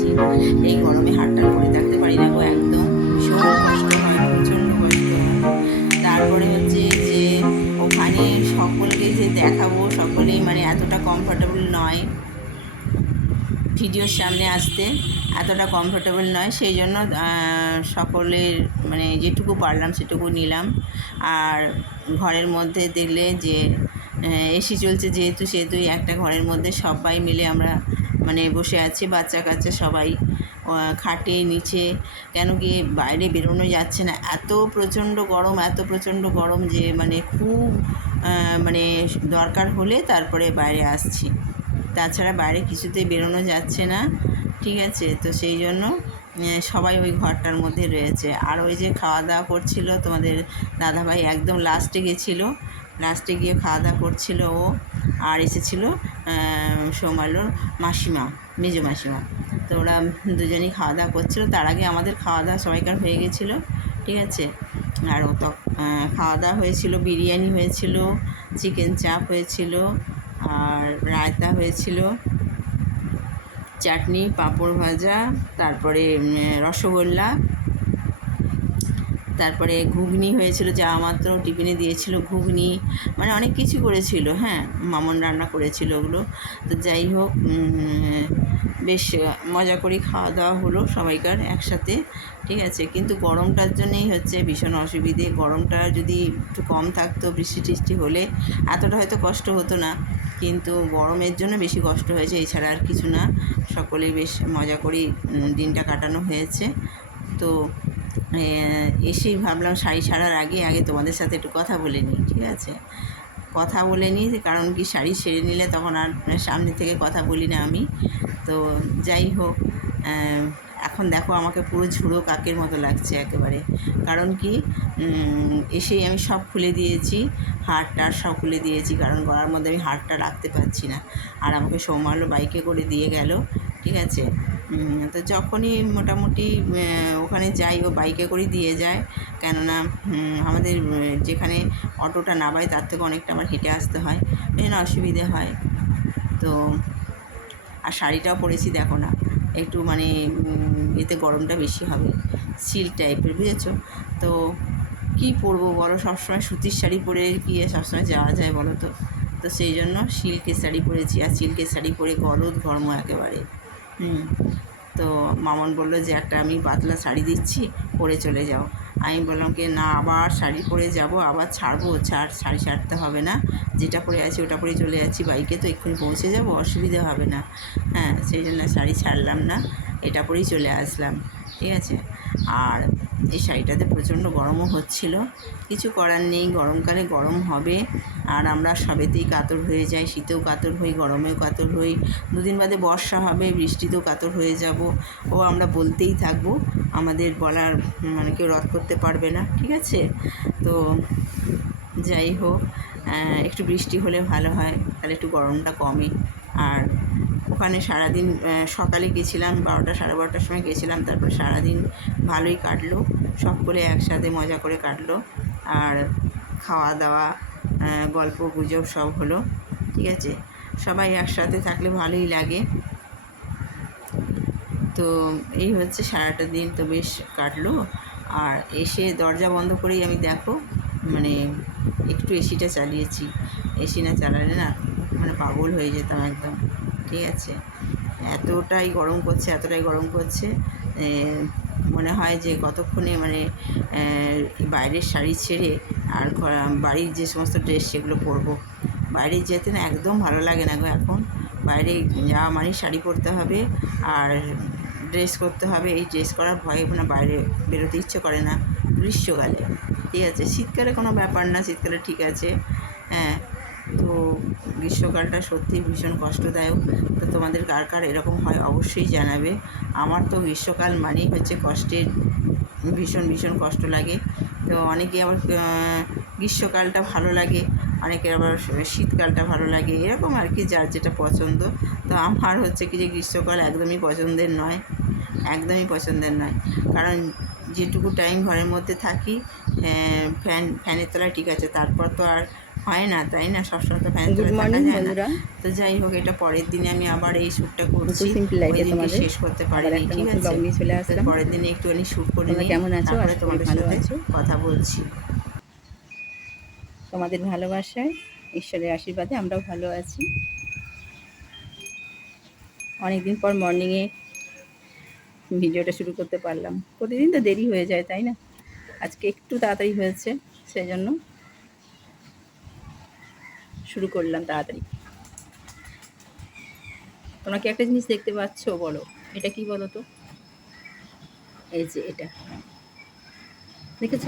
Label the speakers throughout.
Speaker 1: যাচ্ছি এই গরমে হাটটা করে থাকতে পারি না গো একদম। ভীষণ কষ্ট হয়, প্রচণ্ড কষ্ট তারপরে হচ্ছে যে ওখানে সকলকে যে দেখাবো, সকলেই মানে এতটা কমফর্টেবল নয় ভিডিওর সামনে আসতে, এতটা কমফোর্টেবল নয়। সেই জন্য সকলের মানে যেটুকু পারলাম সেটুকু নিলাম। আর ঘরের মধ্যে দেখলে যে এসি চলছে যেহেতু, সেহেতু একটা ঘরের মধ্যে সবাই মিলে আমরা মানে বসে আছে, বাচ্চা কাচ্চা সবাই খাটে, নিচে, কেন কি বাইরে বেরোনো যাচ্ছে না? এত প্রচণ্ড গরম, এত প্রচণ্ড গরম যে মানে খুব মানে দরকার হলে তারপরে বাইরে আসছি। তাছাড়া বাইরে কিছুতেই বেরোনো যাচ্ছে না, ঠিক আছে? তো সেই জন্য সবাই ওই ঘরটার মধ্যে রয়েছে। আর ওই যে খাওয়া দাওয়া করছিল তোমাদের দাদাভাই, একদম লাস্টে গেছিল। লাস্টে গিয়ে খাওয়া দাওয়া করছিল ও আর এসেছিল সোমালোর মাসিমা মেজো মাসিমা। তো ওরা দুজনেই খাওয়া দাওয়া করছিল। তার আগে আমাদের খাওয়া দাওয়া সবাইকার হয়ে গেছিল, ঠিক আছে? আর ও তো খাওয়া দাওয়া হয়েছিল, বিরিয়ানি হয়েছিল, চিকেন চাপ হয়েছিল, আর রায়তা হয়েছিল, চাটনি, পাঁপড় ভাজা, তারপরে রসগোল্লা তারপরে ঘুগনি হয়েছিল, যা মাত্র টিফিনে দিয়েছিল ঘুগনি। মানে অনেক কিছু করেছিল হ্যাঁ মামন রান্না করেছিল ওগুলো। তো যাই হোক বেশ মজা করে খাওয়া দাওয়া হলো সবাইকার একসাথে, ঠিক আছে? কিন্তু গরমটার জন্যেই হচ্ছে ভীষণ অসুবিধে। গরমটা যদি একটু কম থাকতো বৃষ্টি টিষ্টি হলে এতটা হয়তো কষ্ট হতো না। কিন্তু গরমের জন্য বেশি কষ্ট হয়েছে, এছাড়া আর কিছু না। সকলেই বেশ মজা করেই দিনটা কাটানো হয়েছে। তো এসেই ভাবলাম শাড়ি ছাড়ার আগে আগে তোমাদের সাথে একটু কথা বলে নিই, ঠিক আছে? কথা বলে নিই কারণ কি শাড়ি সেরে নিলে তখন আর সামনে থেকে কথা বলি না আমি। তো যাই হোক এখন দেখো আমাকে পুরো ঝুড়ো কাকের মতো লাগছে একেবারে। কারণ কি এসেই আমি সব খুলে দিয়েছি হাড় টার সব খুলে দিয়েছি, কারণ গলার মধ্যে আমি হাড়টা রাখতে পারছি না। আর আমাকে সৌমাল্য বাইকে করে দিয়ে গেল, ঠিক আছে? তো যখনই মোটামুটি ওখানে যাই, ও বাইকে করে দিয়ে যায়। কেননা আমাদের যেখানে অটোটা নামায়, তার থেকে অনেকটা আমার হেঁটে আসতে হয়। জন্য অসুবিধে হয়। তো, আর শাড়িটাও পরেছি, দেখো না। একটু মানে এতে গরমটা বেশি হবে। সিল্ক টাইপের বুঝেছ? তো, কী পরবো বলো? সবসময় সুতির শাড়ি পরে আর সবসময় যাওয়া যায় বলো তো? তো সেই জন্য সিল্কের শাড়ি পরেছি। আর সিল্কের শাড়ি পরে গরদ ঘর্ম একেবারে। হুম। তো মামন বলল যে, একটা আমি পাতলা শাড়ি দিচ্ছি, পরে চলে যাও। আমি বললাম কি, না, আবার শাড়ি পরে যাব, আবার ছাড়বো, ছাড়, শাড়ি ছাড়তে হবে না। যেটা পরে আছি, ওটা পরে চলে যাচ্ছি, বাইকে তো এক্ষুনি পৌঁছে যাব, অসুবিধা হবে না। হ্যাঁ সেই জন্য শাড়ি ছাড়লাম না, এটা পরেই চলে আসলাম, ঠিক আছে? আর এই শাড়িটাতে প্রচণ্ড গরমও হচ্ছিল। কিছু করার নেই, গরমকালে গরম হবে। আর আমরা সবেতেই কাতর হয়ে যাই, শীতেও কাতর হই, গরমেও কাতর হই। দুদিন বাদে বর্ষা হবে, বৃষ্টিতেও কাতর হয়ে যাব। ও আমরা বলতেই থাকব, আমাদের বলার মানে কেউ রদ করতে পারবে না, ঠিক আছে? তো যাই হোক একটু বৃষ্টি হলে ভালো হয়, তাহলে একটু গরমটা কমে। আর ওখানে সারাদিন সকালে গেছিলাম, বারোটা সাড়ে বারোটার সময় গেছিলাম, তারপরে সারাদিন ভালোই কাটলো সকলে একসাথে মজা করে কাটলো, আর খাওয়া দাওয়া গল্প গুজব সব হলো, ঠিক আছে? সবাই একসাথে থাকলে ভালোই লাগে। তো এই হচ্ছে সারাটা দিন তো বেশ কাটলো, আর এসে দরজা বন্ধ করেই আমি দেখো মানে একটু এসিটা চালিয়েছি। এসি না চালালে না মানে পাগল হয়ে যেতাম একদম। ঠিক আছে। এতটাই গরম করছে এতটাই গরম করছে মনে হয় যে কতক্ষণে মানে বাইরের শাড়ি ছেড়ে আর বাড়ির যে সমস্ত ড্রেস সেগুলো পরবো। বাইরে যেতে না একদম ভালো লাগে না গো এখন। বাইরে যাওয়া মানে শাড়ি পরতে হবে আর ড্রেস করতে হবে, এই ড্রেস করার ভয়ে মানে বাইরে বেরোতে ইচ্ছে করে না, গ্রীষ্মকালে। ঠিক আছে, শীতকালে কোনো ব্যাপার না, শীতকালে ঠিক আছে হ্যাঁ। তো গ্রীষ্মকালটা সত্যি ভীষণ কষ্টদায়ক। তো তোমাদের কার কার এরকম হয় অবশ্যই জানাবে। আমার তো গ্রীষ্মকাল মানেই হচ্ছে কষ্টের, ভীষণ ভীষণ কষ্ট লাগে। তো অনেকে আবার গ্রীষ্মকালটা ভালো লাগে অনেকের আবার শীতকালটা ভালো লাগে, এরকম আর কি যার যেটা পছন্দ। তো আমার হচ্ছে কি যে গ্রীষ্মকাল একদমই পছন্দের নয়, একদমই পছন্দের নয়। কারণ যেটুকু টাইম ঘরের মধ্যে থাকি ফ্যান, ফ্যানের তলায় ঠিক আছে, তারপর তো আর হয় না তাই না? সবসময় তো ফ্যানের
Speaker 2: গুড
Speaker 1: থাকা
Speaker 2: মর্নিং
Speaker 1: যায় না।
Speaker 2: বন্ধুরা।
Speaker 1: তো যাই হোক এটা পরের দিনে আমি আবার এই শ্যুটটা করছি।
Speaker 2: তোমাদের।
Speaker 1: শেষ করতে পারিনি ঠিক আছে?
Speaker 2: চলে আসলাম।
Speaker 1: পরের দিনে একটুখানি শ্যুট করে নিই
Speaker 2: কেমন আছো? আর
Speaker 1: তোমাদের
Speaker 2: ভালো
Speaker 1: সাথে
Speaker 2: আছো।
Speaker 1: কথা বলছি।
Speaker 2: তোমাদের ভালোবাসায় ঈশ্বরের আশীর্বাদে আমরাও ভালো আছি। অনেকদিন পর মর্নিংয়ে ভিডিওটা শুরু করতে পারলাম। প্রতিদিন তো দেরি হয়ে যায় তাই না? আজকে একটু তাড়াতাড়ি হয়েছে সেই জন্য শুরু করলাম তাড়াতাড়ি। তোমরা কি একটা জিনিস দেখতে পাচ্ছ? বলো। এটা কি বলো তো এই যে এটা। দেখেছ?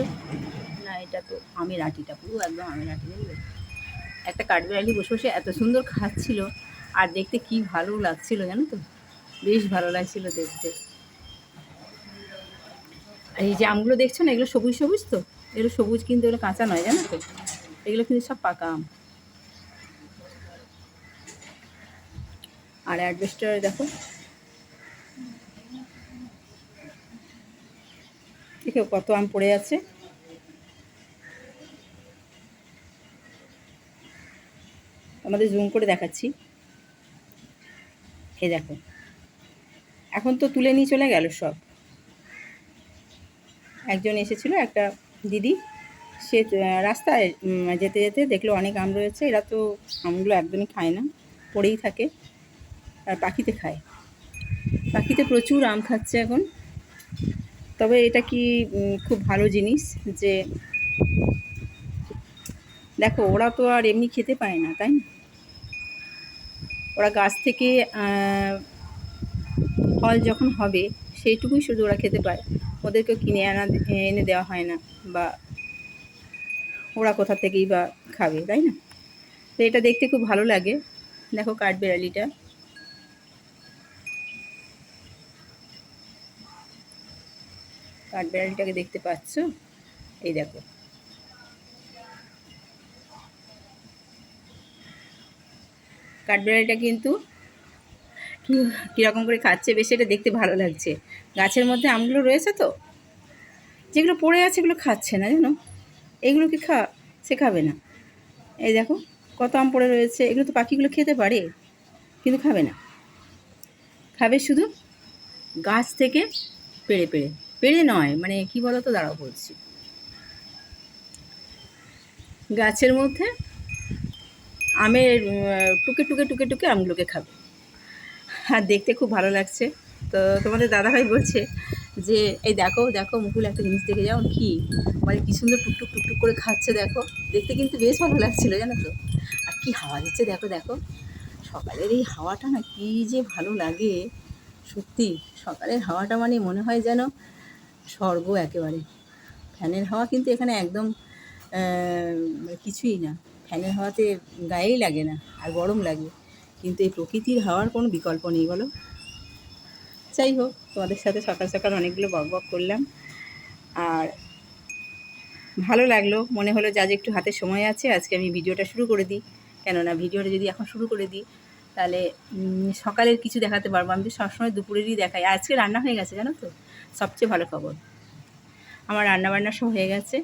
Speaker 2: না, এটা তো আমের আটিটা। পুরো একদম আমের আটি দেখবে একটা কাঠবিড়ালি বসে বসে এত সুন্দর খাচ্ছিল, আর দেখতে কি ভালো লাগছিল জানো তো? বেশ ভালো লাগছিল দেখতে। আর এই যে আমগুলো দেখছ না, এগুলো সবুজ সবুজ তো? এগুলো সবুজ কিন্তু এগুলো কাঁচা নয় জানো তো? এগুলো কিন্তু সব পাকা আম। আর অ্যাডভেস্টার দেখো। দেখো কত আম পড়ে আছে। আমাদের জুম করে দেখাচ্ছি। এই দেখো। এখন তো তুলে নিয়ে চলে গেল সব। একজন এসেছিল, একটা দিদি। সে রাস্তায় যেতে যেতে দেখল অনেক আম রয়েছে। এরা তো আমগুলো একদমই খায় না, পড়েই থাকে। আর পাখিতে খায়। পাখিতে প্রচুর আম খাচ্ছে এখন। তবে এটা কি খুব ভালো জিনিস যে, দেখো, ওরা তো আর এমনি খেতে পায় না, তাই না? ওরা গাছ থেকে ফল যখন হবে, সেইটুকুই শুধু ওরা খেতে পায়। ওদেরকে কিনে আনা, এনে দেওয়া হয় না, বা ওরা কোথা থেকেই বা খাবে, তাই না? তো এটা দেখতে খুব ভালো লাগে। দেখো কাঠবেড়ালিটা। কাঠবেড়ালিটাকে দেখতে পাচ্ছ? এই দেখো। কাঠবেড়ালিটা কিন্তু কীরকম করে খাচ্ছে বেশ, এটা দেখতে ভালো লাগছে। গাছের মধ্যে আমগুলো রয়েছে তো? যেগুলো পড়ে আছে এগুলো খাচ্ছে না, জানো? এগুলো কি খা, সে খাবে না। এই দেখো, কত আম পড়ে রয়েছে। এগুলো তো পাখিগুলো খেতে পারে, কিন্তু খাবে না। খাবে শুধু গাছ থেকে পেড়ে পেড়ে। পেড়ে নয় মানে কি বলো তো দাঁড়াও বলছি। গাছের মধ্যে আমের টুকে টুকে টুকে টুকে আমগুলোকে খাবে। আর দেখতে খুব ভালো লাগছে। তো তোমাদের দাদাভাই বলছে যে, এই দেখো দেখো মুকুল একটা জিনিস দেখে যাও, কি? মানে কি সুন্দর টুকটুক টুকটুক করে খাচ্ছে, দেখো। দেখতে কিন্তু বেশ ভালো লাগছিল, জানো তো? আর কি হাওয়া দিচ্ছে, দেখো দেখো। সকালের এই হাওয়াটা না কী যে ভালো লাগে। সত্যি, সকালের হাওয়াটা মানে মনে হয় যেন স্বর্গ একেবারে। ফ্যানের হাওয়া কিন্তু এখানে একদম কিছুই না। ফ্যানের হাওয়াতে গায়েই লাগে না, আর গরম লাগে। কিন্তু এই প্রকৃতির হাওয়ার কোনো বিকল্প নেই, বলো? যাই হোক, তোমাদের সাথে সকাল সকাল অনেকগুলো বক বক করলাম। আর ভালো লাগল, মনে হলো যা একটু হাতে সময় আছে, আজকে আমি ভিডিওটা শুরু করে দিই। কেননা ভিডিওটা যদি এখন শুরু করে দিই, তাহলে সকালের কিছু দেখাতে পারব। আমি তো সবসময় দুপুরেরই দেখাই। আজকে রান্না হয়ে গেছে, জানো তো? সবচেয়ে ভালো খবর। আমার রান্না বান্না সব হয়ে গেছে।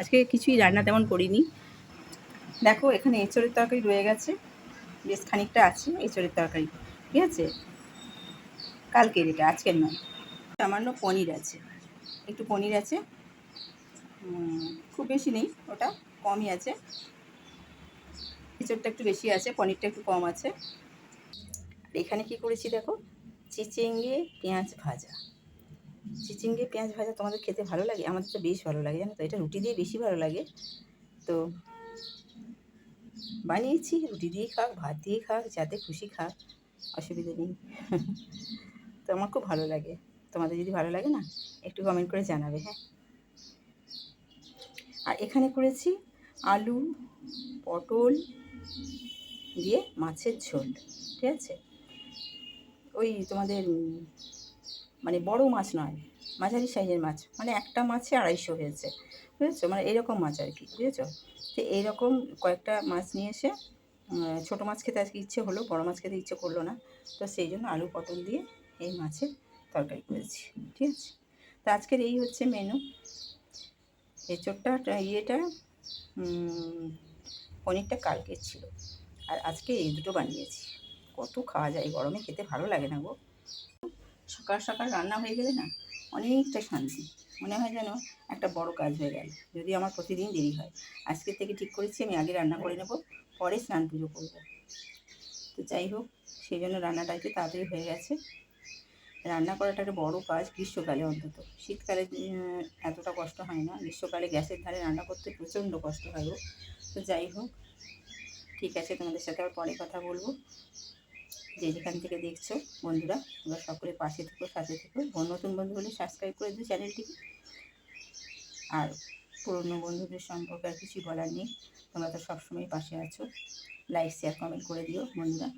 Speaker 2: আজকে কিছুই রান্না তেমন করিনি। দেখো, এখানে এঁচড়ের তরকারি রয়ে গেছে। বেশ খানিকটা আছে এঁচড়ের তরকারি, ঠিক আছে? কালকের এটা আজকের নয়। সামান্য পনির আছে। একটু পনির আছে। খুব বেশি নেই, ওটা কমই আছে। এঁচড়টা একটু বেশি আছে, পনিরটা একটু কম আছে। এখানে কি করেছি দেখো? চিচিঙ্গে, পেঁয়াজ ভাজা। চিচিঙ্গে, পেঁয়াজ ভাজা তোমাদের খেতে ভালো লাগে? আমাদের তো বেশ ভালো লাগে, জানো তো? এটা রুটি দিয়ে বেশি ভালো লাগে। তো বানিয়েছি, রুটি দিয়ে খাক, ভাত দিয়ে খাক, যাতে খুশি খাক, অসুবিধা নেই। তো আমার খুব ভালো লাগে। তোমাদের যদি ভালো লাগে না, একটু কমেন্ট করে জানাবে হ্যাঁ? আর এখানে করেছি আলু, পটল দিয়ে মাছের ঝোল, ঠিক আছে? ওই তোমাদের মানে বড় মাছ নয়, মাঝারি সাইজের মাছ মানে একটা মাছে আড়াইশো হয়েছে, বুঝেছ? মানে এরকম মাছ আর কি, বুঝেছ? তো এইরকম কয়েকটা মাছ নিয়ে এসে ছোটো মাছ খেতে আজকে ইচ্ছে হলো, বড় মাছ খেতে ইচ্ছে করল না, তো সেই জন্য আলু পটল দিয়ে এই মাছের তরকারি করেছি, ঠিক আছে? তো আজকের এই হচ্ছে মেনু এঁচোড়টা ইয়েটা পনিরটা কালকের ছিল, আর আজকে এই দুটো বানিয়েছি। কত খাওয়া যায়, গরমে খেতে ভালো লাগে না গো। সকাল সকাল রান্না হয়ে গেলে না অনেকটা শান্তি। মনে হয় যেন একটা বড় কাজ হয়ে গেল। যদি আমার প্রতিদিন দেরি হয়। আজকের থেকে ঠিক করেছি, আমি আগে রান্না করে নেব, পরে স্নান পুজো করব। তো যাই হোক, সেই জন্য রান্নাটা একটু তাড়াতাড়ি হয়ে গেছে। রান্না করাটা একটা বড়ো কাজ গ্রীষ্মকালে অন্তত। শীতকালে এতটা কষ্ট হয় না। গ্রীষ্মকালে গ্যাসের ধারে রান্না করতে প্রচণ্ড কষ্ট হয় তো যাই হোক, ঠিক আছে, তোমাদের সাথে আবার পরে কথা বলব। যে যেখান থেকে দেখছ, বন্ধুরা, তোমরা সকলে পাশে থেকো, সাথে থেকো নতুন বন্ধু হলে সাবস্ক্রাইব করে দিও চ্যানেলটিকে। আর পুরনো বন্ধুদের সম্পর্কে আর কিছুই বলার নেই, তোমরা তো সবসময় পাশে আছো লাইক শেয়ার কমেন্ট করে দিও, বন্ধুরা।